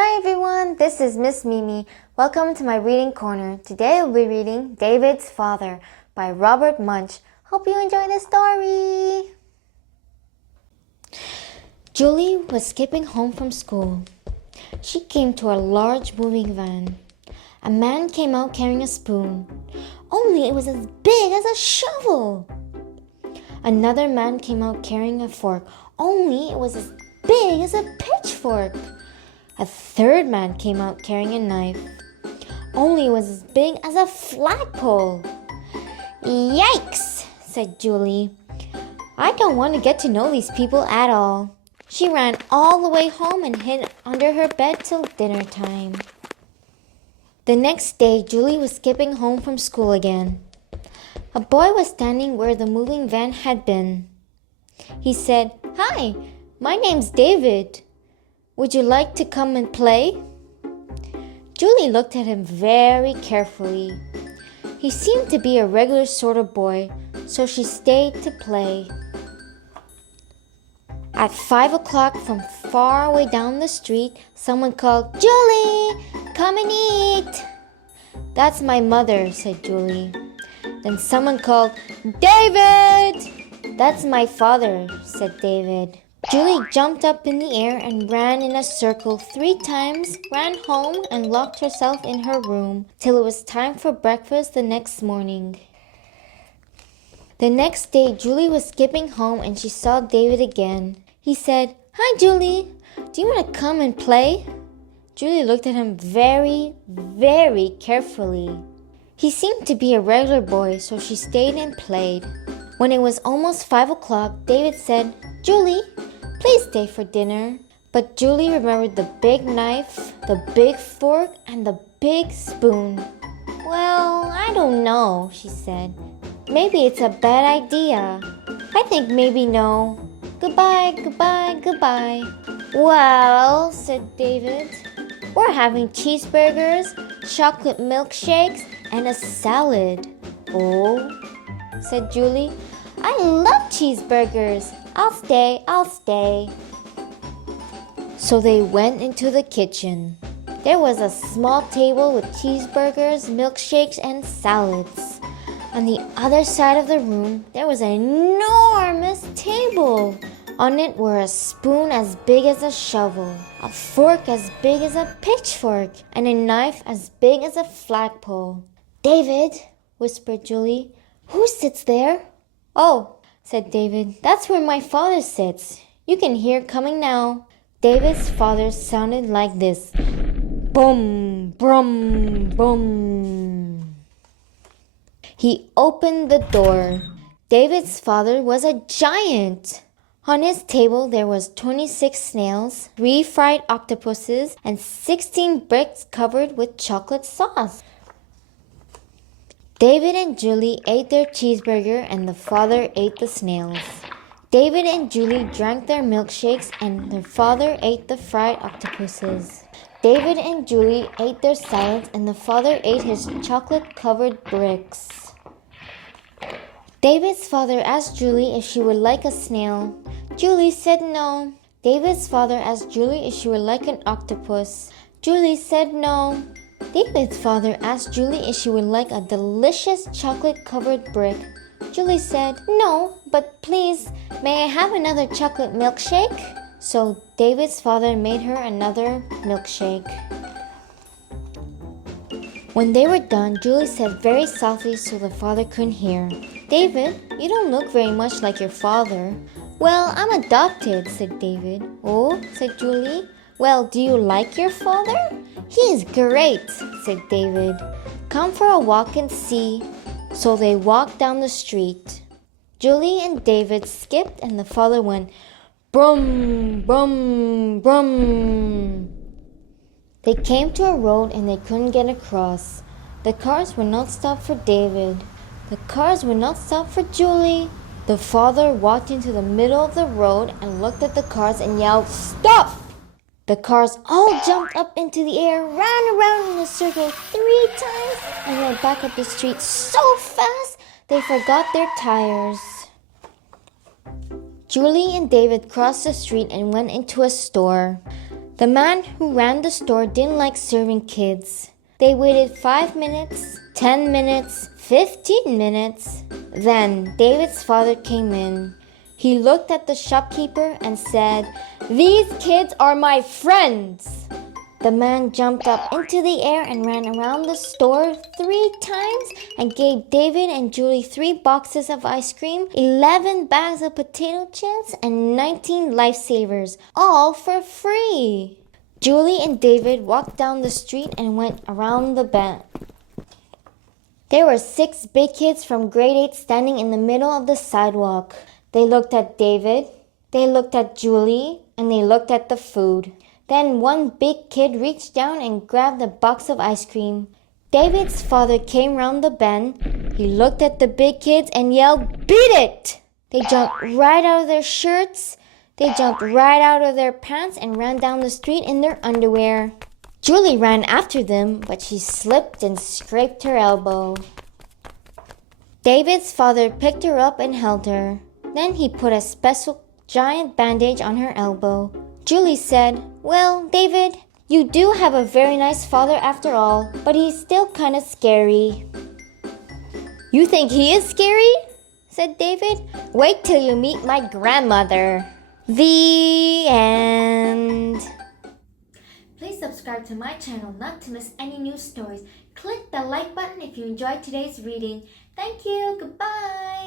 Hi everyone, this is Miss Mimi. Welcome to my reading corner. Today we'll be reading David's Father by Robert Munsch. Hope you enjoy the story. Julie was skipping home from school. She came to a large moving van. A man came out carrying a spoon, only it was as big as a shovel. Another man came out carrying a fork, only it was as big as a pitchfork. A third man came out carrying a knife, only it was as big as a flagpole. Yikes, said Julie. I don't want to get to know these people at all. She ran all the way home and hid under her bed till dinner time. The next day, Julie was skipping home from school again. A boy was standing where the moving van had been. He said, "Hi, my name's David. Would you like to come and play?" Julie looked at him very carefully. He seemed to be a regular sort of boy, so she stayed to play. At 5 o'clock from far away down the street, someone called, "Julie, come and eat." "That's my mother," said Julie. Then someone called, "David!" "That's my father," said David. Julie jumped up in the air and ran in a circle 3 times, ran home and locked herself in her room till it was time for breakfast the next morning. The next day, Julie was skipping home and she saw David again. He said, "Hi, Julie. Do you want to come and play?" Julie looked at him very, very carefully. He seemed to be a regular boy, so she stayed and played. When it was almost 5 o'clock, David said, "Julie, please stay for dinner." But Julie remembered the big knife, the big fork, and the big spoon. "Well, I don't know," she said. "Maybe it's a bad idea. I think maybe no. Goodbye, goodbye, goodbye." "Well," said David, "we're having cheeseburgers, chocolate milkshakes, and a salad." "Oh," said Julie, "I love cheeseburgers. I'll stay. So they went into the kitchen. There was a small table with cheeseburgers, milkshakes, and salads. On the other side of the room, there was an enormous table. On it were a spoon as big as a shovel, a fork as big as a pitchfork, and a knife as big as a flagpole. "David," whispered Julie, "who sits there?" "Oh," said David, "that's where my father sits. You can hear coming now." David's father sounded like this. Boom, brum, boom. He opened the door. David's father was a giant. On his table there was 26 snails, 3 fried octopuses, and 16 bricks covered with chocolate sauce. David and Julie ate their cheeseburger and the father ate the snails. David and Julie drank their milkshakes and their father ate the fried octopuses. David and Julie ate their salads and the father ate his chocolate-covered bricks. David's father asked Julie if she would like a snail. Julie said no. David's father asked Julie if she would like an octopus. Julie said no. David's father asked Julie if she would like a delicious chocolate-covered brick. Julie said, "No, but please, may I have another chocolate milkshake?" So David's father made her another milkshake. When they were done, Julie said very softly so the father couldn't hear, "David, you don't look very much like your father." "Well, I'm adopted," said David. "Oh," said Julie. "Well, do you like your father?" "He's great," said David. "Come for a walk and see." So they walked down the street. Julie and David skipped and the father went brum, brum, brum. They came to a road and they couldn't get across. The cars would not stop for David. The cars would not stop for Julie. The father walked into the middle of the road and looked at the cars and yelled, "Stop!" The cars all jumped up into the air, ran around in a circle 3 times, and went back up the street so fast they forgot their tires. Julie and David crossed the street and went into a store. The man who ran the store didn't like serving kids. They waited 5 minutes, 10 minutes, 15 minutes. Then David's father came in. He looked at the shopkeeper and said, "These kids are my friends." The man jumped up into the air and ran around the store 3 times and gave David and Julie 3 boxes of ice cream, 11 bags of potato chips, and 19 lifesavers, all for free. Julie and David walked down the street and went around the bend. There were 6 big kids from grade 8 standing in the middle of the sidewalk. They looked at David, they looked at Julie, and they looked at the food. Then one big kid reached down and grabbed a box of ice cream. David's father came round the bend. He looked at the big kids and yelled, "Beat it!" They jumped right out of their shirts. They jumped right out of their pants and ran down the street in their underwear. Julie ran after them, but she slipped and scraped her elbow. David's father picked her up and held her. Then he put a special giant bandage on her elbow. Julie said, "Well, David, you do have a very nice father after all, but he's still kind of scary." "You think he is scary?" said David. "Wait till you meet my grandmother." The end. Please subscribe to my channel not to miss any new stories. Click the like button if you enjoyed today's reading. Thank you. Goodbye.